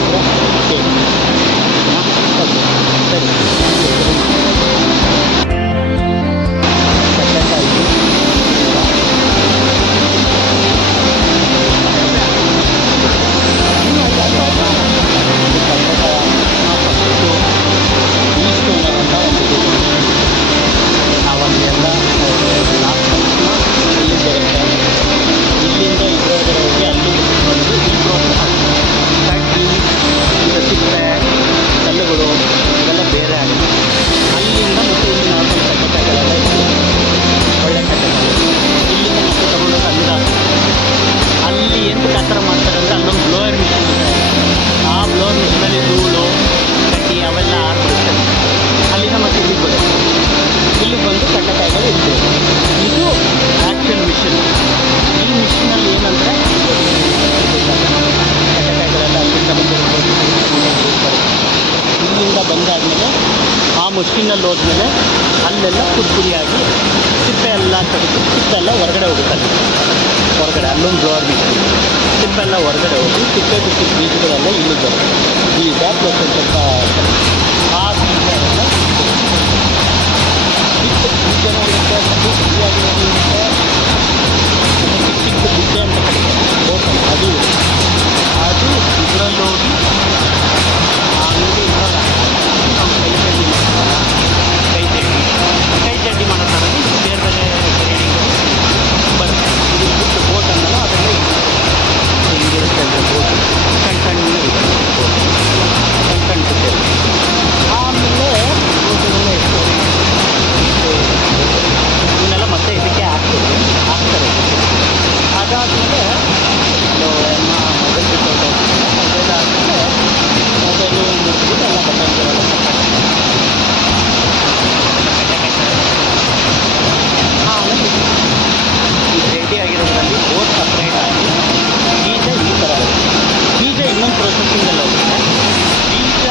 ಇದ್ದರೆ ಹೇಳಿ. ಓಕೆ ಸರಿ. ಕಟ್ಟಕ್ಕಾಯಿತು. ಇಲ್ಲಿಂದ ಇದ್ರೊಳಗಡೆ ಹೋಗಿ ಅಲ್ಲಿ ಬಂದು ಈ ಪ್ರೋಸೆಸ್ ಕಡ್ಡಿ ಈಗ ಸಿಪ್ಪೆ ಕಲ್ಲುಗಳು ಇವೆಲ್ಲ ಬೇರೆ ಆಗುತ್ತೆ. ಅಲ್ಲಿಂದ ಮತ್ತು ಇಲ್ಲಿ ನಾರ್ಮಲ್ ಕಟ್ಟೆಕಾಯಿಗಳೆಲ್ಲ ಇತ್ತು, ಒಳ್ಳೆ ಕಟ್ಟೆಕಾಯಿ. ಇಲ್ಲಿಂದ ಮತ್ತೆ ತಗೊಂಡೋಗಿ ಅಲ್ಲಿ ಅಲ್ಲಿ ಎಂತ ಆ ಥರ ಮಾಡ್ತಾರೆ ಅಂದರೆ ಅಲ್ಲೊಂದು ಬ್ಲೋಯರ್ ಮಿಷಿನ್ ಇದೆ. ಆ ಬ್ಲೋಯರ್ ಮಿಷಿನಲ್ಲಿ ಧೂಳು ಕಡ್ಡಿ ಅವೆಲ್ಲ ಆಡ್ಬಿಡುತ್ತೆ. ಅಲ್ಲಿಂದ ಮತ್ತೆ ಇಲ್ಲಿಗೆ ಬರುತ್ತೆ. ಇಲ್ಲಿಗೆ ಬಂದು ಕಟ್ಟೆಕಾಯಿಗಳು ಇರ್ತದೆ. ಇದು ಆ್ಯಕ್ಷನ್ ಮಿಷಿನ್. ಈ ಮಿಷಿನಲ್ಲಿ ಏನಂದರೆ ಕಟ್ಟೆಕಾಯಿಗಳೆಲ್ಲ ಅಲ್ಲಿಂದ ಬಂದಿರ್ಬೋದು. ಇಲ್ಲಿಂದ ಬಂದಾದಮೇಲೆ ಆ ಮಷಿನಲ್ಲಿ ಹೋದ್ಮೇಲೆ ಅಲ್ಲೆಲ್ಲ ಪುಡಿಯಾಗಿ ಸಿಪ್ಪೆ ಎಲ್ಲ ತೆಗೆದು ಸಿಪ್ಪೆಲ್ಲ ಹೊರಗಡೆ ಹೋಗುತ್ತೆ. ಹೊರಗಡೆ ಅಲ್ಲೊಂದು ಬ್ಲೋವರ್ ಮಿಷಿನ್, ಸಿಪ್ಪೆಲ್ಲ ಹೊರಗಡೆ ಹೋಗಿ ಸಿಪ್ಪೆ ಬಿಟ್ಟು ಬೀಜಗಳೆಲ್ಲ ಇಲ್ಲಿಗೆ ಬರುತ್ತೆ. ಬೀಜ ಪ್ಲಸ್ ಒಂದು ಸ್ವಲ್ಪ ಆ ಬೀಜ ಎಲ್ಲ ಬೀಜನೂ ಇರುತ್ತೆ, ಮತ್ತು ಸಿಹಿಯಾಗಿರೋದು ಇರುತ್ತೆ, ಮತ್ತು ಚಿಕ್ಕ ಬುಗ್ಗೆ ಅಂತ ಕರೀತಾರೆ ಬೋಟಲ್, ಅದು ಇರುತ್ತೆ. ಅದು ಇದರಲ್ಲೋಗಿ ಆ ಅಂಗಡಿ ಇರೋಲ್ಲ, ನಾವು ಕೈ ಚಡ್ಡಿ ಮಾಡ್ತಾರ, ಕೈ ಚಡ್ಡಿ ಮಾಡೋ ಥರ ಬೇರೆ ಬೇರೆ ಗ್ರೇಡಿಂಗು ಬರುತ್ತೆ. ಇದು ಬಿಟ್ಟು ಬೋಟ್ ಅನ್ನಲ್ಲ, ಅದೆಲ್ಲ ಹಿಂಗಿರುತ್ತೆ ಅಂದರೆ ಬೋಟು ಸಣ್ಣ ಸಣ್ಣಗಿದೆ, ಸಣ್ಣ ಸಣ್ಣ ಬುಗ್ಗೆ. ಆಮೇಲೆ ಬೋಟುಗಳೆಲ್ಲ ಎಷ್ಟು ಇವನ್ನೆಲ್ಲ ಮತ್ತೆ ಇದಕ್ಕೆ ಹಾಕ್ತಾರೆ. ಅದಾದಮೇಲೆ ಮೊಬೈಲ್ ಬಿಟ್ಟು ಅದಾದಮೇಲೆ ಮೊಬೈಲು ಮುಗಿದ್ಬಿಟ್ಟು ಎಲ್ಲ ಬಟನ್ಗಳೆಲ್ಲ ಆಮೇಲೆ ಇದು ರೆಡಿ ಆಗಿರೋದ್ರಲ್ಲಿ ಬೋಟ್ ಸಪ್ರೇಟ್ ಆಗಿ ಬೀಜ ಈ ಥರ ಆಗುತ್ತೆ. ಬೀಜ ಇನ್ನೊಂದು ಪ್ರೊಸೆಸಿಂಗಲ್ಲಿ ಹೋಗುತ್ತೆ. ಬೀಜ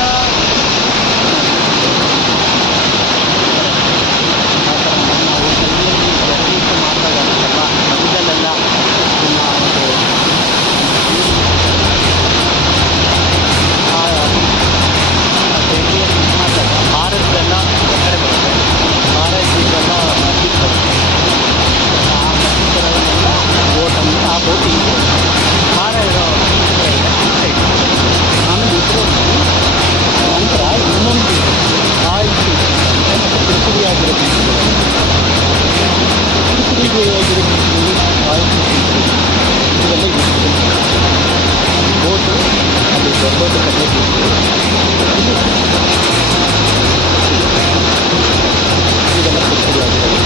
ನಾವು ಕೈಯಲ್ಲಿ ಜರ್ನಿಟ್ಟು ಮಾತಾಡೋದಲ್ಲ, ಮಧ್ಯದಲ್ಲೆಲ್ಲ ಭಾರತದೆಲ್ಲ ಹೊರಗಡೆ ಬರುತ್ತೆ, ಭಾರತದೆಲ್ಲ ಮಧ್ಯಕ್ಕೆ ಬರುತ್ತೆ. ಆ ಮಧ್ಯದಲ್ಲೆಲ್ಲ ಬೋಟ್ ಅಂದರೆ ಆ ಬೋಟಿಂಗ್ ಭಾರ ಇರೋ ಸೈಡ್. ಆಮೇಲೆ ಇದ್ರಲ್ಲಿ ನಂತರ ಇನ್ನೊಂದು ಆಯಿಲ್ ಮತ್ತು ಪುಡಿಯಾಗಿರೋ ಬೀಜಗಳು, ಪುಡಿಯಾಗಿರೋ ಬೀಜಗಳು ಆಯಿಲ್ ಇವೆಲ್ಲ ಇರ್ತದೆ. ಬೋಟು ಅದು ದೊಡ್ಡ ಕಟ್ಟೆ ಬೀಜಗಳು ಇದೆಲ್ಲ ಪುಡಿಯಾಗಿರೋದು.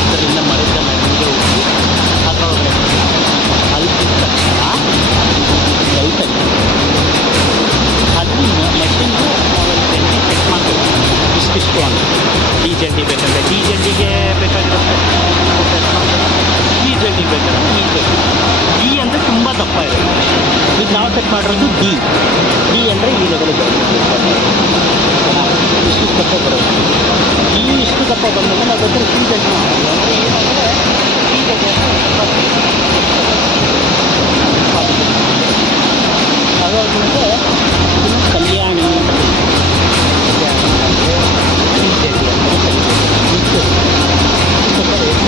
ಇದರಿಂದ ಮರದ ನಮಗೆ ಹೋಗಿ ಅದರೊಳಗಡೆ ಅಲ್ಲಿ ತಕ್ಷಣ ಲೈಟಾಗಿ ಅಲ್ಲಿ ಮಷಿನ್ನು ನಾವಲ್ಲಿ ಜಂಡಿ ಚೆಕ್ ಮಾಡಬೇಕು, ಇಷ್ಟಿಷ್ಟು ಅಂತ. ಈ ಜಂಡಿ ಬೇಕಂದರೆ ಡಿ ಜಂಡಿಗೆ ಬೇಕಾಗಿರುತ್ತೆ ಟೆಸ್ಟ್ ಮಾಡ್ತಾರೆ, ಈ ಜಂಡಿಗೆ ಬೇಕಾದ್ರೆ ಈ ಜಂಡಿ. ಡಿ ಅಂದರೆ ತುಂಬ ದಪ್ಪ ಇರುತ್ತೆ. ಇದು ನಾವು ಚೆಕ್ ಮಾಡಿರೋದು ಡಿ ಅಂದರೆ ಈ ಲೆವೆಲ್ ಬರುತ್ತೆ. ಇಷ್ಟು ದಪ್ಪ ಬರುತ್ತೆ. ಇಷ್ಟು ದಪ್ಪ ಬಂದಾಗ ನಾವು ಬೇಕಾದ್ರೆ ಸಿ ಜಂಡಿ ಮಾಡ್ತೀವಿ. ಅಂದರೆ ಏನಂದರೆ ಸಿ ಜಂಡಿ ಅದಾದಮೇಲೆ ಇನ್ನು ಕಲ್ಯಾಣಿ ಅಂದರೆ ಸಿ ಜಂಡಿ ಅಂದರೆ ಕಲ್ಯಾಣಿ ಸ್ವಲ್ಪ ರೇಟ್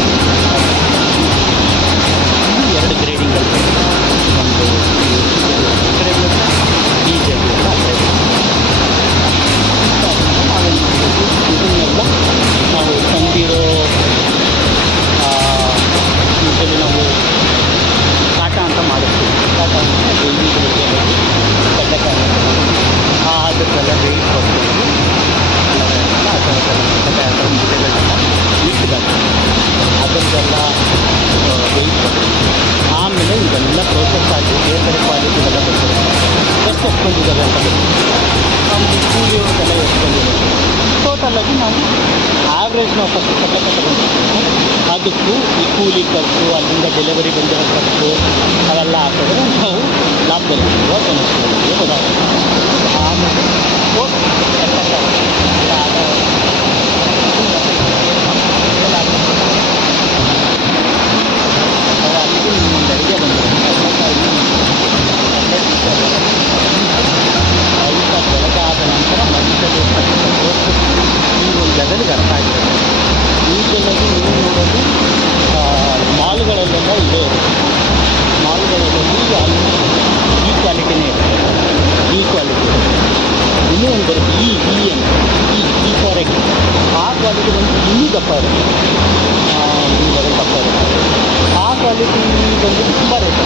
ಇದು 2 ಗ್ರೇಡಿಂಗಲ್ಲಿ ಒಂದು ಕಡೆ ಬರುತ್ತೆ, ಈ ಜಂಡಿ ಎಲ್ಲ ಆ ಕಡೆ ನಾವೇನು ಮಾಡಬೇಕು, ಇದನ್ನೆಲ್ಲ ನಾವು ತಂದಿರೋ ಯೂಶಲಿ ನಾವು ಕಾಟ ಅಂತ ಮಾಡಿಸ್ತೀವಿ. ಕಾಟ ಅಂದರೆ ಡೈಲಿ ಬೆಳಿಗ್ಗೆ ಕಡ್ಲೆಕಾಯಿ ಅದಕ್ಕೆಲ್ಲ ವೆಯ್ಟ್ ಕೊಡ್ತೀವಿ. ಕಡ್ಲೆಕಾಯಿ ಅಂತ ಮುದ್ದೆಗಳನ್ನೆಲ್ಲ ಇಟ್ಟಿದ್ದಾರೆ, ಅದರದ್ದೆಲ್ಲ ವೆಯ್ಟ್ ಕೊಡ್ತೀವಿ. ಆಮೇಲೆ ಇದೆಲ್ಲ ಪ್ರೋಸೆಸ್ ಆಗಿ ಬೇರೆ ಬೇರೆ ಕ್ವಾಲಿಟಿಗೆಲ್ಲ ಬರ್ತಾರೆ. ಫಸ್ಟ್ ಎಷ್ಟು ಬಂದಿದ್ದಾವೆ ಅಂತ ಗೊತ್ತಿಲ್ಲ. ಟೋಟಲಾಗಿ ನಾವು ಆವ್ರೇಜ್ ನಾವು ಫಸ್ಟ್ ಕಟ್ಟಕ್ಕೆ ತಗೊಂಡಿರ್ತೀವಿ. ಅದಕ್ಕೂ ಈ ಕೂಲಿ ಖರ್ಚು, ಅಲ್ಲಿಂದ ಡೆಲಿವರಿ ಬಂದಿರೋ ಖರ್ಚು ಅವೆಲ್ಲ ಹಾಕಿದ್ರೆ ನಾವು ಲಾಭದಲ್ಲಿ ಜನಕ್ಕೆ ಗೊತ್ತಾಗುತ್ತೆ. ಆಮೇಲೆ ಅಲ್ಲಿಗೆ ನಿಮ್ಮೊಂದು ಐಡಿಯಾ ಬಂದಿದೆ. ಬೆಳಗಾದ ನಂತರ ಮಧ್ಯದಲ್ಲಿ ಈ ಒಂದು ಲೆವೆಲ್ಗೆ ಅರ್ಥ ಆಗಿರುತ್ತೆ. ಈಗೆಲ್ಲದು ನೀವು ನೋಡೋದು ಮಾಲ್ಗಳಲ್ಲೆಲ್ಲ ಇದೆ. ಮಾಲ್ಗಳಲ್ಲಿ ಅಲ್ಲಿ ಈ ಕ್ವಾಲಿಟಿನೇ ಇರುತ್ತೆ, ಈ ಕ್ವಾಲಿಟಿ ಇನ್ನೂ ಒಂದು ಬರುತ್ತೆ ಈ ಫಾರ್ ಎಕ್ಸ್ ಆ ಕ್ವಾಲಿಟಿ ಬಂದು ಇನ್ನೂ ದಪ್ಪ ಇರುತ್ತೆ, ಈ ಲೆವೆಲ್ ದಪ್ಪ ಇರುತ್ತೆ. ಆ ಕ್ವಾಲಿಟಿ ಬಂದು ತುಂಬ ರೇಟ್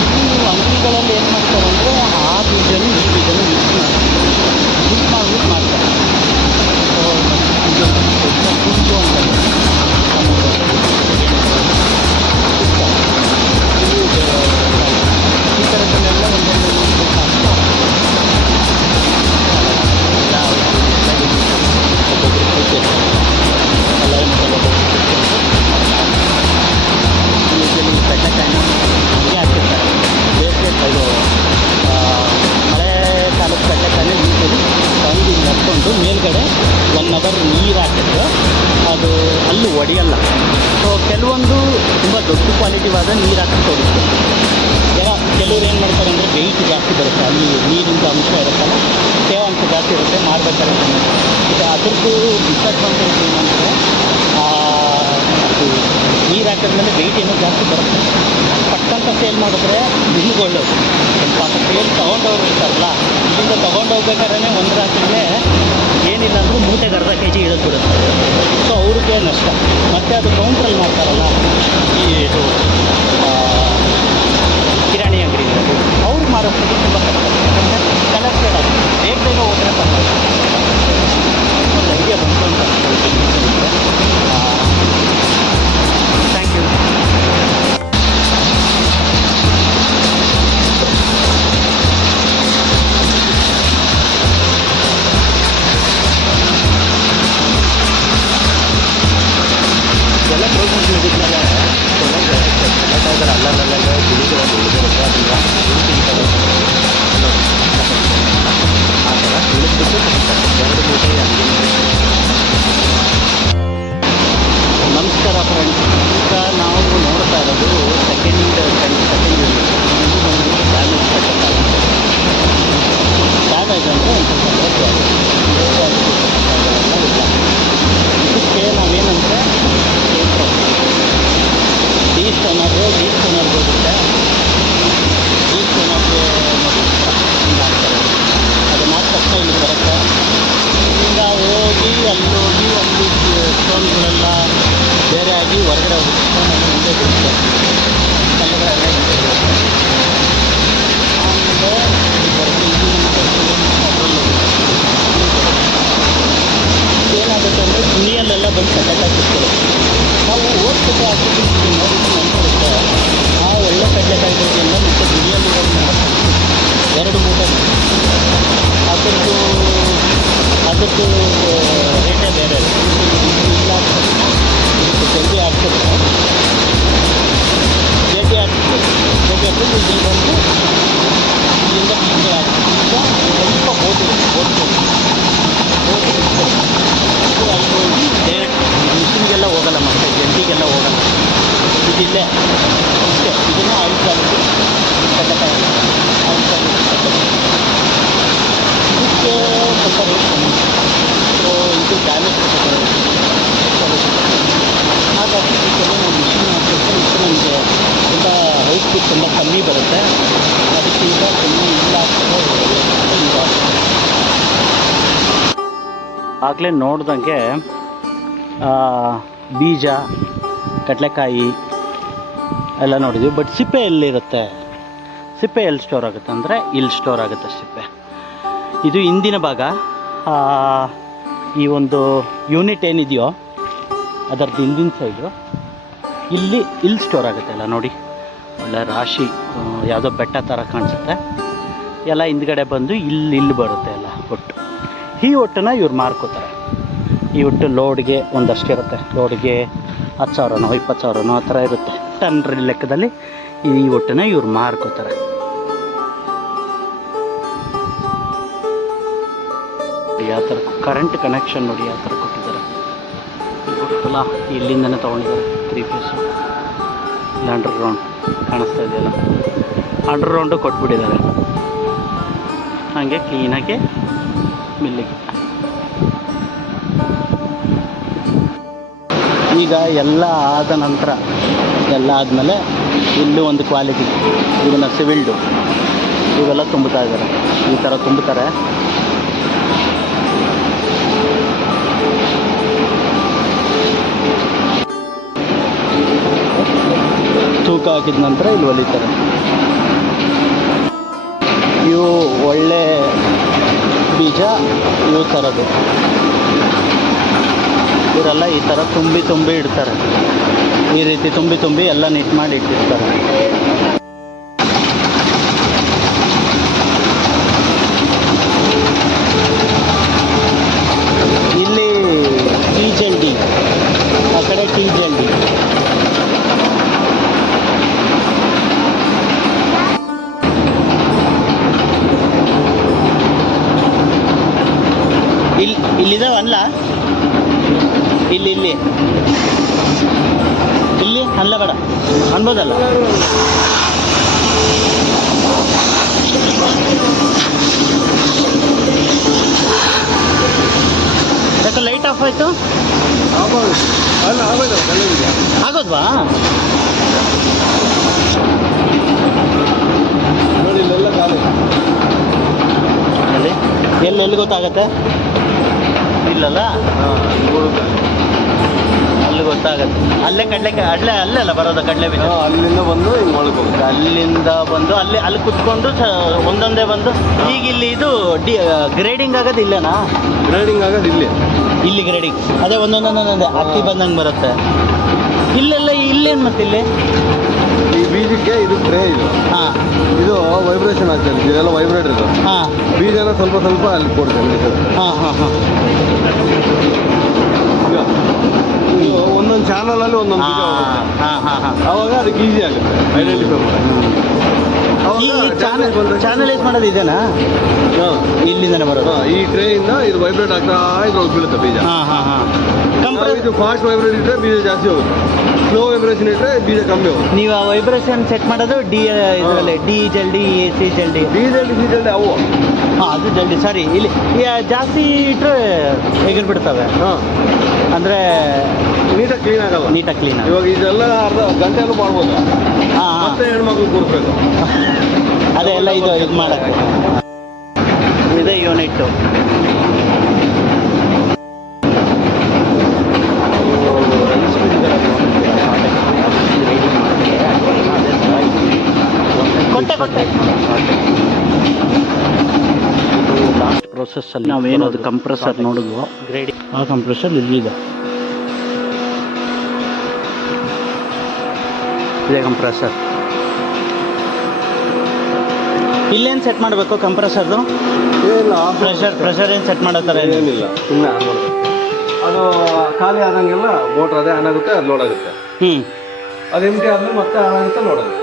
ಇದು ಅಂಗಡಿಗಳಲ್ಲಿ ಏನು ಮಾಡ್ತಾರೆ ಅಂದರೆ ಆ ಬೀಜನೂ ಈ ಬೀಜನೂ ಮಿಕ್ಸ್ ಮಾಡ್ತಾರೆ. ಗುಂಜು ಅಂತ ಈ ಥರದನ್ನೆಲ್ಲ ಒಂದೊಂದು ಯೂಶಲಿ ಕಡ್ಲೆಕಾಯಿನ ಹಂಗೆ ಹಾಕಿರ್ತಾರೆ. ಬೇಸಿಗೆ ಇದು ಮಳೆಗಾಲದ ಕಡ್ಲೆಕಾಯಿನ ಯೂಶಲಿ ತಂದು ನಡ್ಕೊಂಡು ಮೇಲ್ಗಡೆ 1 ಅವರ್ ನೀರು ಹಾಕಿದ್ರೆ ಅದು ಅಲ್ಲೂ ಒಡೆಯಲ್ಲ. ಸೊ ಕೆಲವೊಂದು ತುಂಬ ದೊಡ್ಡ ಕ್ವಾಲಿಟಿವಾದ ನೀರು ಹಾಕಕ್ಕೆ ಹೋಗುತ್ತೆ. ಕೆಲವ್ರು ಏನು ಮಾಡ್ತಾರೆ ಅಂದರೆ ವೆಯ್ಟ್ ಜಾಸ್ತಿ ಬರುತ್ತೆ, ಅಲ್ಲಿ ನೀರಿಂದ ಅಂಶ ಇರುತ್ತಲ್ಲ, ತೇವಾಂಶ ಜಾಸ್ತಿ ಇರುತ್ತೆ, ಮಾರ್ಬೇಕಾದ್ರೆ ಇದು ಅದ್ರದ್ದು ಡಿಸ್ಅಡ್ವಾಂಟೇಜ್ ಏನಂದರೆ ಅದು ನೀರು ಹಾಕಿದ್ಮೇಲೆ ವೆಯ್ಟ್ ಏನೋ ಜಾಸ್ತಿ ಬರುತ್ತೆ. ಪಟ್ಟಂತ ಸೇಲ್ ಮಾಡಿದ್ರೆ ನಿಮ್ಗೆ ಒಳ್ಳೇದು. ಪಾಪ ಸೇಲ್ ತೊಗೊಂಡವ್ರು ಇರ್ತಾರಲ್ಲ, ಇಲ್ಲಿಂದ ತೊಗೊಂಡೋಗ್ಬೇಕಾದ್ರೆ ಒಂದು ರಾತ್ರಿಗೆ ಏನಿಲ್ಲ ಅಂದರೂ ಮೂಟೆಗೆ ಅರ್ಧ kg ಇಳಿದ್ಬಿಡುತ್ತೆ. ಸೊ ಅವ್ರಿಗೆ ನಷ್ಟ. ಮತ್ತು ಅದು ಕೌಂಟ್ರಲ್ಲಿ ಮಾಡ್ತಾರಲ್ಲ, ಈ ಇದು ಕಿರಾಣಿ ಅಂಗಡಿ ಅವ್ರಿಗೆ ಮಾರೋಕ್ಕೆ ತುಂಬ ಕಷ್ಟ. ಯಾಕಂದರೆ ಕಲರ್ ಶೇಡ್ ಆಗುತ್ತೆ, ಬೇಗ ಹೋದರೆ ಪರವಾಗಿಲ್ಲ. ಒಂದು ಐಡಿಯಾ ಬಂತು ಅಂತ ಥ್ಯಾಂಕ್ ಯು. ಎಲ್ಲ ಪ್ರೋಗ್ರಾಮ್ಸ್ ಮುಗಿದ್ಮೇಲೆ ಅಲ್ಲಲ್ಲ ಗುಳಿಗೆ ಒಂದು ಉಳಿದಿರುತ್ತೆ, ಅದನ್ನ ಆ ಥರ ಉಳಿದ್ಬಿಟ್ಟು 2 ಮೂಟೆ ಅಲ್ಲಿಗೆ. ನಮಸ್ಕಾರ ಫ್ರೆಂಡ್ಸ್. ಈಗ ನಾವು ನೋಡ್ತಾ ಇರೋದು ಸೆಕೆಂಡ್ ಡ್ಯಾಮೇಜ್ ಡ್ಯಾಮೇಜ್ ಅಂದರೆ ಒಂದು ಸ್ವಲ್ಪ ಇಲ್ಲ. ಇದಕ್ಕೆ ನಾವೇನಂದರೆ ಡಿ ಸ್ಟೋನರ್ ಹೋಗುತ್ತೆ, ಡಿ ಸ್ಟೋನರ್ಗೆ ಹಿಂಗಾಗ್ತಾರೆ. ಅದು ಮಾಡಿದ ತಕ್ಷಣ ಇಲ್ಲಿ ಬರುತ್ತೆ. ಈಗ ಹೋಗಿ ಅಲ್ಲಿ ಸ್ಟೋನ್ಗಳೆಲ್ಲ ಬೇರೆ ಆಗಿ ಹೊರಗಡೆ ಹೋಗುತ್ತೆ. ಸ್ಟೋನ್ ಹಿಂದೆ ಬರುತ್ತೆ, ಕಲ್ಲುಗಳೆಲ್ಲ ಹಿಂದೆ ಬರುತ್ತೆ. ಆಮೇಲೆ ಏನಾಗುತ್ತೆ ಅಂದರೆ ತುಣಿಯಲ್ಲೆಲ್ಲ ಬಂದು ಕಡ್ಲೆಕಾಯಿ ನಾವು ಓದ್ಬಿಟ್ಟು ಹಾಕಿದ್ದು ನೋಡಿದ್ದು ನೆನಪಿರುತ್ತೆ. ಆ ಒಳ್ಳೆ ಕಡ್ಲೆಕಾಯಿಗಳನ್ನೆಲ್ಲ ಮತ್ತು ತುಣಿಯಲ್ಲಿರೋದನ್ನ 2 ಮೂಟೆ ಅದರದ್ದು ರೇಟೇ ಬೇರೆ. ಇಲ್ಲ ಜಲ್ದಿ ಹಾಕ್ತಿದ್ರೆ ಜಲ್ದಿ ಹಾಕ್ತಿದ್ರು ಇಲ್ಲಿ ಬಂದು ಇಲ್ಲಿಂದ ಹಿಂದೆ ಹಾಕ್ತಿದ್ದ ಸ್ವಲ್ಪ ಓದ್ಬೋದು ಅಲ್ಲಿ ಹೋಗಿ ಡೈರೆಕ್ಟ್ ಮಿಷಿನ್ಗೆಲ್ಲ ಹೋಗಲ್ಲ, ಮತ್ತು ಜಂಟಿಗೆಲ್ಲ ಹೋಗಲ್ಲ. ಇದಿಲ್ಲೇ ಅಷ್ಟೇ. ಇದನ್ನು ಆಯಿಲ್ ಕ್ವಾಲಿಟಿ ಕಡ್ಲೆಕಾಯಿ ಆಯಿಲ್ ಕ್ವಾಲಿಟಿ ಕಡ್ಲೆಕಾಯಿ ಇದಕ್ಕೆ ಸ್ವಲ್ಪ ರೇಟ್ ಕಮ್ಮಿ. ಸೊ ಇದು ಡ್ಯಾಮೇಜ್ ಹಾಗಾಗಿ ಇದಕ್ಕೆಲ್ಲ ನಾವು ಮಿಷಿನ್ ಹಾಕಿದ್ರೆ ಇದು ನಮಗೆ ತುಂಬ ಔಟ್ಪುಟ್ ತುಂಬ ಕಮ್ಮಿ ಬರುತ್ತೆ. ಅದಕ್ಕಿಂತ ತುಂಬ ಇಲ್ಲ ಆಗಲೇ ನೋಡ್ದಂಗೆ ಬೀಜ ಕಡಲೆಕಾಯಿ ಎಲ್ಲ ನೋಡಿದ್ವಿ. ಬಟ್ ಸಿಪ್ಪೆ ಎಲ್ಲಿರುತ್ತೆ? ಸಿಪ್ಪೆ ಎಲ್ಲಿ ಸ್ಟೋರ್ ಆಗುತ್ತೆ ಅಂದರೆ ಇಲ್ಲಿ ಸ್ಟೋರ್ ಆಗುತ್ತೆ ಸಿಪ್ಪೆ. ಇದು ಹಿಂದಿನ ಭಾಗ. ಈ ಒಂದು ಯೂನಿಟ್ ಏನಿದೆಯೋ ಅದರದ್ದು ಹಿಂದಿನ ಸೈಡು ಇಲ್ಲಿ ಸ್ಟೋರ್ ಆಗುತ್ತೆ ಎಲ್ಲ ನೋಡಿ. ಒಳ್ಳೆ ರಾಶಿ ಯಾವುದೋ ಬೆಟ್ಟ ಥರ ಕಾಣಿಸುತ್ತೆ. ಎಲ್ಲ ಹಿಂದ್ಗಡೆ ಬಂದು ಇಲ್ಲಿ ಬರುತ್ತೆ ಎಲ್ಲ ಒಟ್ಟು. ಈ ಒಟ್ಟನ್ನು ಇವ್ರು ಮಾರ್ಕೋತಾರೆ. ಈ ಒಟ್ಟು ಲೋಡ್ಗೆ ಒಂದಷ್ಟು ಇರುತ್ತೆ, ಲೋಡ್ಗೆ 10,000ನೋ 20,000ನೋ ಆ ಥರ ಇರುತ್ತೆ. ಟನ್ ಲೆಕ್ಕದಲ್ಲಿ ಈ ಒಟ್ಟನ್ನು ಇವ್ರು ಮಾರ್ಕೋತಾರೆ. ಯಾವ ಥರ ಕರೆಂಟ್ ಕನೆಕ್ಷನ್ ನೋಡಿ ಯಾವ ಥರ ಕೊಟ್ಟಿದ್ದಾರೆ. ಗೊತ್ತಲ್ಲ, ಇಲ್ಲಿಂದನೇ ತೊಗೊಂಡಿದ್ದಾರೆ 3 ಫೇಸು. ಇಲ್ಲ ಅಂಡರ್ ಗ್ರೌಂಡ್ ಕಾಣಿಸ್ತಾ ಇದೆಯಲ್ಲ, ಅಂಡರ್ ಗ್ರೌಂಡು ಕೊಟ್ಬಿಟ್ಟಿದ್ದಾರೆ. ಹಾಗೆ ಕ್ಲೀನಾಗಿ ಮಿಲ್ಲಿಗೆ. ಈಗ ಎಲ್ಲ ಆದ ನಂತರ, ಎಲ್ಲ ಆದಮೇಲೆ ಇಲ್ಲೂ ಒಂದು ಕ್ವಾಲಿಟಿ, ಇದನ್ನು ಸಿವಿಲ್ಡು ಇವೆಲ್ಲ ತುಂಬುತ್ತಾ ಇದ್ದಾರೆ. ಈ ಥರ ತುಂಬುತ್ತಾರೆ. ತೂಕ ಹಾಕಿದ ನಂತರ ಇಲ್ಲಿ ಹೊಲಿತಾರೆ. ಇವು ಒಳ್ಳೆ ಬೀಜ, ಇವು ಥರದ್ದು ಇವರೆಲ್ಲ ಈ ಥರ ತುಂಬಿ ಇಡ್ತಾರೆ. ಈ ರೀತಿ ತುಂಬಿ ಎಲ್ಲ ನೀಟ್ ಮಾಡಿ ಇಟ್ಟಿರ್ತಾರೆ. ಇಲ್ಲಿ ಟೀ ಜಲ್ಡಿ, ಆ ಕಡೆ ಟೀ ಜಲ್ಡಿ. ಇಲ್ಲಿದಾವಲ್ಲ, ಇಲ್ಲಿ ಅಲ್ಲ ಬೇಡ ಅನ್ಬೋದಲ್ಲ. ಯಾಕೆ ಲೈಟ್ ಆಫ್ ಆಯಿತು? ಆಗೋದ್ವಾ? ನೋಡಿ ಇಲ್ಲೆಲ್ಲ ಖಾಲಿ. ಎಲ್ಲಿ ಗೊತ್ತಾಗತ್ತೆ? ಇಲ್ಲಲ್ಲ, ಅಲ್ಲಿ ಗೊತ್ತಾಗತ್ತೆ. ಅಲ್ಲೇ ಬರೋದು ಕಡಲೆ ಬೀಜ. ಅಲ್ಲಿಂದ ಬಂದು ಹಿಂಗೆ ಮಾಡ್ಕೋಬೇಕು. ಅಲ್ಲಿಂದ ಬಂದು ಅಲ್ಲಿ ಕುತ್ಕೊಂಡು ಒಂದೊಂದೇ ಬಂದು. ಈಗ ಇಲ್ಲಿ ಇದು ಗ್ರೇಡಿಂಗ್ ಆಗೋದು ಇಲ್ಲೇನಾ? ಗ್ರೇಡಿಂಗ್ ಆಗೋದು ಇಲ್ಲಿ ಗ್ರೇಡಿಂಗ್ ಅದೇ ಒಂದೊಂದೊಂದೊಂದೇ ಅಕ್ಕಿ ಬಂದಂಗೆ ಬರುತ್ತೆ. ಇಲ್ಲೇನು ಮತ್ತೆ ಇಲ್ಲಿ ಈ ಬೀಜಕ್ಕೆ ಇದು ಟ್ರೇ ಇದು. ಹಾಂ, ಇದು ವೈಬ್ರೇಷನ್ ಆಗ್ತದೆ. ಇದೆಲ್ಲ ವೈಬ್ರೇಟರ್ ಇದು. ಹಾಂ, ಬೀಜನ ಸ್ವಲ್ಪ ಅಲ್ಲಿ ಕೊಡ್ತೇನೆ. ಹಾಂ. ಈಗ ಒಂದೊಂದು ಚಾನಲಲ್ಲಿ ಒಂದೊಂದು ಬೀಜ ಹೋಗುತ್ತೆ. ಆವಾಗ ಅದಕ್ಕೆ ಈಸಿ ಆಗುತ್ತೆ ಐಡೆಂಟಿಫೈ ಮಾಡೋದು. ಚಾನಲೈಸ್ ಮಾಡೋದು ಇದೇನಾ? ಇಲ್ಲಿಂದನೇ ಬರೋದು. ಈ ಟ್ರೇಯಿಂದ ಇದು ವೈಬ್ರೇಟ್ ಆಗ್ತಾ ಇದ್ರೊಳಗೆ ಬೀಳುತ್ತೆ ಬೀಜ. ಇದು ಫಾಸ್ಟ್ ವೈಬ್ರೇಟ್ ಇಟ್ಟರೆ ಬೀಜ ಜಾಸ್ತಿ ಹೋಗುತ್ತೆ, ಸ್ಲೋ ವೈಬ್ರೇಷನ್ ಇಟ್ಟರೆ ಬೀಜ ಕಮ್ಮಿ ಹೋಗುತ್ತೆ. ನೀವು ಆ ವೈಬ್ರೇಷನ್ ಸೆಟ್ ಮಾಡೋದು ಇದರಲ್ಲಿ ಡಿ ಜಲ್ಡಿ, ಸಿ ಜಲ್ಡಿ. ಡಿ ಜಲ್ಡಿ, ಸಿ ಜಲ್ಡಿ ಅವು. ಹಾಂ, ಅದು ಜಲ್ದಿ. ಸರಿ, ಇಲ್ಲಿ ಜಾಸ್ತಿ ಇಟ್ಟರೆ ಎಗರ್ಬಿಡ್ತವೆ. ಹಾಂ, ಅಂದರೆ ನೀಟಾಗಿ ಕ್ಲೀನ್ ಆಗಲ್ಲ. ಇವಾಗ ಇದೆಲ್ಲ ಅರ್ಧ ಗಂಟೆಯಲ್ಲೂ ಮಾಡ್ಬೋದು. ಹಾಂ, ಮತ್ತೆ ಹೆಣ್ಮಕ್ಳು ಕೂರಿಸ್ಬೇಕು. ಅದೇ ಎಲ್ಲ ಇದು ಮಾಡೋಕ್ಕೆ ಇದೇ ಯೂನಿಟ್ಟು. ಕೊಟ್ಟೆ ಲಾಸ್ಟ್ ಪ್ರೋಸೆಸ್ಸಲ್ಲಿ ನಾವೇನದು ಕಂಪ್ರೆಸರ್ ನೋಡಿದ್ವೋ ಗ್ರೇಡಿಂಗ್, ಆ ಕಂಪ್ರೆಸರ್ ಇಲ್ಲಿದೆ. ಇದೇ ಕಂಪ್ರೆಸರ್. ಇಲ್ಲೇನು ಸೆಟ್ ಮಾಡಬೇಕು ಕಂಪ್ರೆಸರ್ದು? ಏನಿಲ್ಲ, ಪ್ರೆಷರ್ ಏನು ಸೆಟ್ ಮಾಡೋ ಥರ ಏನಿಲ್ಲ. ಸುಮ್ಮನೆ ಆನ್ ಮಾಡಬೇಕು. ಅದು ಖಾಲಿ ಆದಂಗೆಲ್ಲ ಮೋಟ್ರ್ ಅದೇ ಆನ್ ಆಗುತ್ತೆ, ಅದು ಲೋಡ್ ಆಗುತ್ತೆ. ಅದು ಎಂಟಿ ಆದ್ಮೇಲೆ ಮತ್ತೆ ಆನ್ ಆಗುತ್ತೆ, ಲೋಡ್ ಆಗುತ್ತೆ.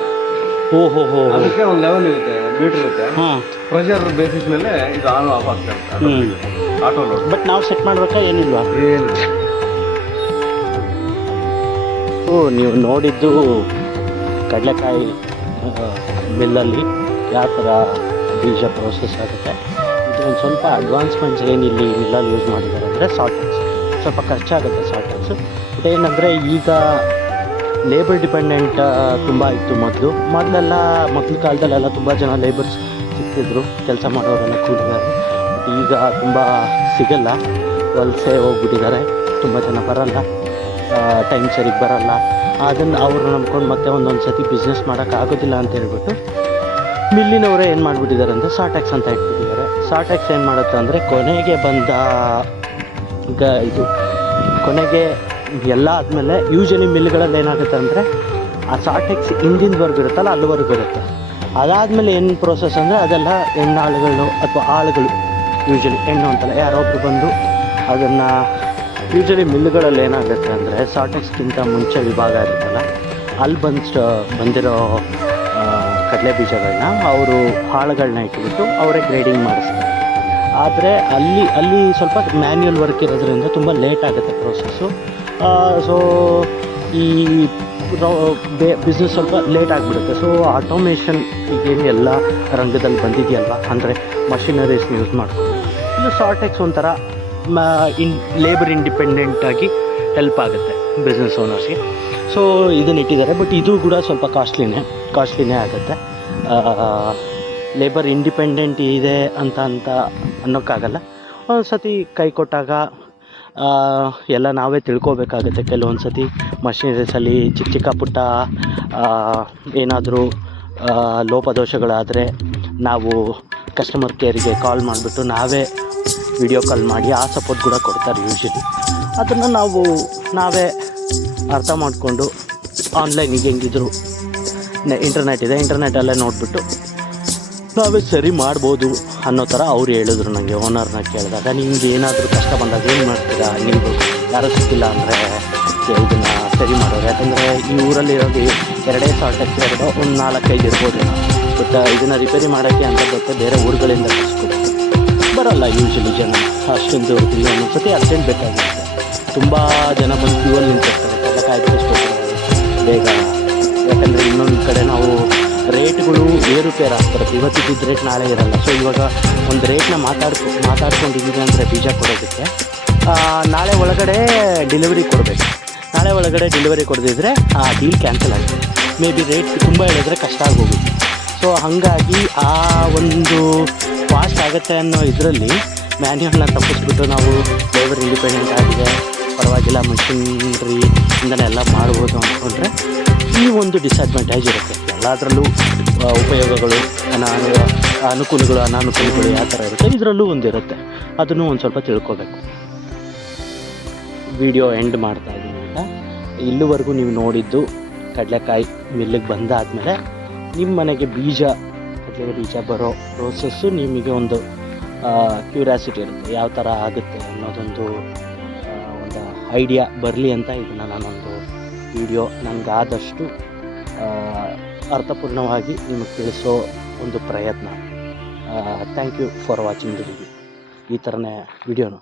ಓಹೋ, ಅದಕ್ಕೆ ಒಂದು ಲೆವೆಲ್ ಇರುತ್ತೆ, ಮೀಟರ್ ಇರುತ್ತೆ. ಪ್ರೆಷರ್ ಬೇಸಿಸ್ ಮೇಲೆ ಇದು ಆನ್ ಆಫ್ ಆಗ್ತದೆ, ಆಟೋ ಲೋಡ್. ಬಟ್ ನಾವು ಸೆಟ್ ಮಾಡ್ಬೇಕಾ ಏನಿಲ್ವಾ? ಏನಿಲ್ಲ. ನೀವು ನೋಡಿದ್ದು ಕಡಲೆಕಾಯಿ ಮಿಲ್ಲಲ್ಲಿ ಯಾವ ಥರ ಬೀಜ ಪ್ರೋಸೆಸ್ ಆಗುತ್ತೆ. ಇದು ಒಂದು ಸ್ವಲ್ಪ ಅಡ್ವಾನ್ಸ್ಮೆಂಟ್ಸ್ ಏನಿಲ್ಲಿ ಮಿಲ್ಲಲ್ಲಿ ಯೂಸ್ ಮಾಡಿದ್ದಾರೆ ಅಂದರೆ ಸಾರ್ಟೆಕ್ಸ್. ಸ್ವಲ್ಪ ಖರ್ಚಾಗುತ್ತೆ ಸಾರ್ಟೆಕ್ಸು. ಬಟ್ ಏನಂದರೆ ಈಗ ಲೇಬರ್ ಡಿಪೆಂಡೆಂಟ್ ತುಂಬ ಇತ್ತು ಮೊದಲೆಲ್ಲ ಮಕ್ಕಳ ಕಾಲದಲ್ಲೆಲ್ಲ ತುಂಬ ಜನ ಲೇಬರ್ಸ್ ಸಿಗ್ತಿದ್ರು, ಕೆಲಸ ಮಾಡೋರೆಲ್ಲ ಕೂಲಿಗಾರರು. ಈಗ ತುಂಬ ಸಿಗಲ್ಲ, ವಲಸೆ ಹೋಗ್ಬಿಟ್ಟಿದ್ದಾರೆ. ತುಂಬ ಜನ ಬರಲ್ಲ, ಟೈಮ್ ಸರಿಗೆ ಬರಲ್ಲ. ಅದನ್ನು ಅವರು ನಂಬ್ಕೊಂಡು ಮತ್ತೆ ಒಂದೊಂದು ಸತಿ ಬಿಸ್ನೆಸ್ ಮಾಡೋಕ್ಕಾಗೋದಿಲ್ಲ ಅಂತ ಹೇಳ್ಬಿಟ್ಟು ಮಿಲ್ಲಿನವರೇ ಏನು ಮಾಡಿಬಿಟ್ಟಿದ್ದಾರೆ ಅಂದರೆ ಸಾರ್ಟೆಕ್ಸ್ ಅಂತ ಇಟ್ಬಿಟ್ಟಿದ್ದಾರೆ. ಸಾರ್ಟೆಕ್ಸ್ ಏನು ಮಾಡುತ್ತೆ ಅಂದರೆ ಕೊನೆಗೆ ಬಂದ ಕೊನೆಗೆ ಎಲ್ಲ ಆದಮೇಲೆ ಯೂಶಲಿ ಮಿಲ್ಗಳಲ್ಲಿ ಏನಾಗುತ್ತೆ ಅಂದರೆ ಆ ಸಾರ್ಟೆಕ್ಸ್ ಹಿಂದಿನವರೆಗೂ ಇರುತ್ತಲ್ಲ ಅಲ್ಲಿವರೆಗೂ ಇರುತ್ತೆ. ಅದಾದಮೇಲೆ ಏನು ಪ್ರೋಸೆಸ್ ಅಂದರೆ ಅದೆಲ್ಲ ಹೆಣ್ಣಾಳುಗಳು ಅಥವಾ ಆಳುಗಳು, ಯೂಶ್ವಲಿ ಹೆಣ್ಣು ಅಂತಲ್ಲ ಯಾರೊಬ್ಬರು ಬಂದು ಅದನ್ನು, ಯೂಶ್ವಲಿ ಮಿಲ್ಗಳಲ್ಲಿ ಏನಾಗುತ್ತೆ ಅಂದರೆ ಸಾರ್ಟೆಕ್ಸ್ಗಿಂತ ಮುಂಚೆ ವಿಭಾಗ ಇರುತ್ತಲ್ಲ, ಅಲ್ಲಿ ಬಂದಿರೋ ಕಡಲೆ ಬೀಜಗಳನ್ನ ಅವರು ಆಳುಗಳನ್ನ ಇಟ್ಬಿಟ್ಟು ಅವರೇ ಗ್ರೇಡಿಂಗ್ ಮಾಡಿಸ್ತಾರೆ. ಆದರೆ ಅಲ್ಲಿ ಸ್ವಲ್ಪ ಮ್ಯಾನ್ಯುಯಲ್ ವರ್ಕ್ ಇರೋದ್ರಿಂದ ತುಂಬ ಲೇಟ್ ಆಗುತ್ತೆ ಪ್ರೋಸೆಸ್ಸು. ಸೊ ಈ ಬಿಸ್ನೆಸ್ ಸ್ವಲ್ಪ ಲೇಟ್ ಆಗಿಬಿಡುತ್ತೆ. ಸೊ ಆಟೋಮೇಷನ್ ಈಗೇನು ಎಲ್ಲ ರಂಗದಲ್ಲಿ ಬಂದಿದೆಯಲ್ವ, ಅಂದರೆ ಮಷಿನರೀಸ್ನ ಯೂಸ್ ಮಾಡಿಕೊಂಡು ಇದು ಸಾರ್ಟೆಕ್ಸ್ ಒಂಥರ ಲೇಬರ್ ಇಂಡಿಪೆಂಡೆಂಟಾಗಿ ಹೆಲ್ಪ್ ಆಗುತ್ತೆ ಬಿಸ್ನೆಸ್ ಓನರ್ಸ್ಗೆ. ಸೊ ಇದನ್ನ ಇಟ್ಟಿದ್ದಾರೆ. ಬಟ್ ಇದು ಕೂಡ ಸ್ವಲ್ಪ ಕಾಸ್ಟ್ಲಿನೇ ಆಗುತ್ತೆ. ಲೇಬರ್ ಇಂಡಿಪೆಂಡೆಂಟ್ ಇದೆ ಅಂತ ಅನ್ನೋಕ್ಕಾಗಲ್ಲ. ಒಂದು ಸತಿ ಕೈ ಕೊಟ್ಟಾಗ ಎಲ್ಲ ನಾವೇ ತಿಳ್ಕೊಬೇಕಾಗುತ್ತೆ. ಕೆಲವೊಂದು ಸತಿ ಮಷಿನರೀಸಲ್ಲಿ ಚಿಕ್ಕ ಪುಟ್ಟ ಏನಾದರೂ ಲೋಪದೋಷಗಳಾದರೆ ನಾವು ಕಸ್ಟಮರ್ ಕೇರಿಗೆ ಕಾಲ್ ಮಾಡಿಬಿಟ್ಟು ನಾವೇ ವಿಡಿಯೋ ಕಾಲ್ ಮಾಡಿ ಆ ಸಪೋರ್ಟ್ ಕೂಡ ಕೊಡ್ತಾರೆ ಯೂಶ್ವಲಿ. ಅದನ್ನು ನಾವೇ ಅರ್ಥ ಮಾಡಿಕೊಂಡು ಆನ್ಲೈನಿಗೆ ಹೆಂಗಿದ್ರು ಇಂಟರ್ನೆಟ್ ಇದೆ, ಇಂಟರ್ನೆಟಲ್ಲೇ ನೋಡಿಬಿಟ್ಟು ನಾವೇ ಸರಿ ಮಾಡ್ಬೋದು ಅನ್ನೋ ಥರ ಅವ್ರು ಹೇಳಿದ್ರು ನನಗೆ. ಓನರ್ನ ಕೇಳಿದಾಗ ನಿಮ್ಗೆ ಏನಾದರೂ ಕಷ್ಟ ಬಂದಾಗ ಏನು ಮಾಡ್ತೀರಾ, ನೀವು ಯಾರೂ ಸಿಕ್ಕಿಲ್ಲ ಅಂದರೆ ಇದನ್ನು ಸರಿ ಮಾಡೋರು. ಯಾಕಂದರೆ ಈ ಊರಲ್ಲಿರೋದು 2 ಸಾರ್ಟೆಕ್ಸ್ ಇರೋದು ಒಂದು 4-5 ಇರ್ಬೋದು. ಬಟ್ ಇದನ್ನು ರಿಪೇರಿ ಮಾಡೋಕ್ಕೆ ಅಂತ ಗೊತ್ತೆ ಬೇರೆ ಊರುಗಳಿಂದ ಕಳಿಸ್ಕೊಡ್ತಾರೆ. ಬರೋಲ್ಲ ಯೂಶ್ವಲಿ ಜನ ಅಷ್ಟೊಂದು ದೂರದಿಂದ. ಒಂದೊಂದು ಸತಿ ಅರ್ಜೆಂಟ್ ಬೇಕಾಗಿರುತ್ತೆ. ತುಂಬ ಜನ ಬಂದು ಕ್ಯೂವಲ್ಲಿ ನಿಂತಿರ್ತಾರೆ, ಎಲ್ಲ ಕಾಯ್ದಿರಿಸ್ಬೇಕು ಬೇಗ. ಯಾಕಂದರೆ ಇನ್ನೊಂದು ಕಡೆ ನಾವು ರೇಟ್ಗಳು ಏರುಪೇರು ಆಗ್ತಿರುತ್ತೆ. ಇವತ್ತಿದ್ದ ರೇಟ್ ನಾಳೆ ಇರೋಲ್ಲ. ಸೊ ಇವಾಗ ಒಂದು ರೇಟ್ನ ಮಾತಾಡ್ಕೊಂಡಿದ್ದೀವಿ ಅಂದರೆ ಬೀಜ ಕೊಡೋದಕ್ಕೆ ನಾಳೆ ಒಳಗಡೆ ಡೆಲಿವರಿ ಕೊಡಬೇಕು. ನಾಳೆ ಒಳಗಡೆ ಡೆಲಿವರಿ ಕೊಡದಿದ್ದರೆ ಆ ಡೀಲ್ ಕ್ಯಾನ್ಸಲ್ ಆಗುತ್ತೆ. ಮೇ ಬಿ ರೇಟ್ ತುಂಬ ಹೇಳಿದ್ರೆ ಕಷ್ಟ ಆಗೋಗುತ್ತೆ. ಸೊ ಹಾಗಾಗಿ ಆ ಒಂದು ಫಾಸ್ಟ್ ಆಗುತ್ತೆ ಅನ್ನೋ ಇದರಲ್ಲಿ ಮ್ಯಾನ್ಯುಯಲ್ನ ತಪ್ಪಿಸ್ಬಿಟ್ಟು ನಾವು ಲೇಬರ್ ಇಂಡಿಪೆಂಡೆಂಟ್ ಆಗಿದೆ, ಪರವಾಗಿಲ್ಲ ಮಿಷಿನರಿಯಿಂದನೇ ಎಲ್ಲ ಮಾಡ್ಬೋದು ಅಂದ್ಕೊಂಡ್ರೆ ಈ ಒಂದು ಡಿಸ್ಅಡ್ವಾಂಟೇಜ್ ಇರುತ್ತೆ. ಎಲ್ಲದರಲ್ಲೂ ಉಪಯೋಗಗಳು, ಅನುಕೂಲಗಳು, ಅನಾನುಕೂಲಗಳು ಯಾವ ಥರ ಇರುತ್ತೆ, ಇದರಲ್ಲೂ ಒಂದಿರುತ್ತೆ. ಅದನ್ನು ಒಂದು ಸ್ವಲ್ಪ ತಿಳ್ಕೊಬೇಕು. ವಿಡಿಯೋ ಎಂಡ್ ಮಾಡ್ತಾ ಇದ್ದೀನಿ ಅಂತ. ಇಲ್ಲಿವರೆಗೂ ನೀವು ನೋಡಿದ್ದು ಕಡಲೆಕಾಯಿ ಮಿಲ್ಲಿಗೆ ಬಂದಾದಮೇಲೆ ನಿಮ್ಮ ಮನೆಗೆ ಕಡಲೆ ಬೀಜ ಬರೋ ಪ್ರೋಸೆಸ್ಸು ನಿಮಗೆ ಒಂದು ಕ್ಯೂರಿಯಾಸಿಟಿ ಇರುತ್ತೆ, ಯಾವ ಥರ ಆಗುತ್ತೆ ಅನ್ನೋದೊಂದು ಒಂದು ಐಡಿಯಾ ಬರಲಿ ಅಂತ ಇದನ್ನು ನಾನೊಂದು ವಿಡಿಯೋ ನನಗಾದಷ್ಟು ಅರ್ಥಪೂರ್ಣವಾಗಿ ನಿಮಗೆ ತಿಳಿಸೋ ಒಂದು ಪ್ರಯತ್ನ. Thank you for watching the video. ಈ ಥರನೇ ವಿಡಿಯೋನು